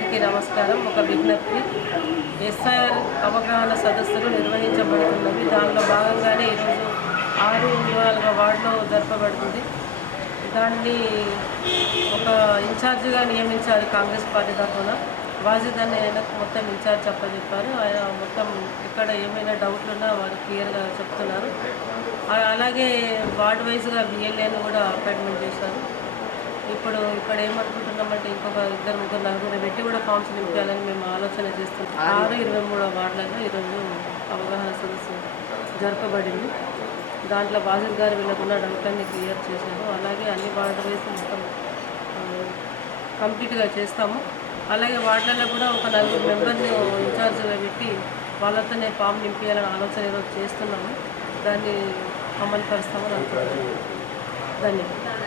అందరికీ నమస్కారం. ఒక విజ్ఞప్తి, ఎస్ఐఆర్ అవగాహన సదస్సులు నిర్వహించబడుతున్నవి. దానిలో భాగంగానే ఈరోజు 6 వార్డులో జరపబడుతుంది. దాన్ని ఒక ఇన్ఛార్జిగా నియమించారు కాంగ్రెస్ పార్టీ తరఫున. వాజిద్ అనే ఆయనకు మొత్తం ఇన్ఛార్జ్ చెప్పారు. ఆయన మొత్తం ఇక్కడ ఏమైనా డౌట్లు ఉన్నా వారు క్లియర్గా చెప్తున్నారు. అలాగే వార్డు వైజ్గా బిఎల్ఏను కూడా అపాయింట్మెంట్ చేశారు. ఇక్కడ ఏమనుకుంటున్నామంటే ఇంకొక 2-3 పెట్టి కూడా ఫామ్స్ నింపాలని మేము ఆలోచన చేస్తున్నాం. 6-23 వార్డులలో ఈరోజు అవగాహన సదస్సు జరపబడింది. దాంట్లో వాజిద్ గారు వీళ్ళకున్న డౌట్లన్నీ క్లియర్ చేశారు. అలాగే అన్ని వార్డు వైజ్ మొత్తం కంప్లీట్గా చేస్తాము. అలాగే వార్డులలో కూడా ఒక 4 మెంబర్ని ఇన్ఛార్జ్గా పెట్టి వాళ్ళతోనే ఫామ్ నింపించాలని ఆలోచన ఈరోజు చేస్తున్నాము. దాన్ని అమలు పరుస్తామని అనుకుంటున్నాము. ధన్యవాదాలు.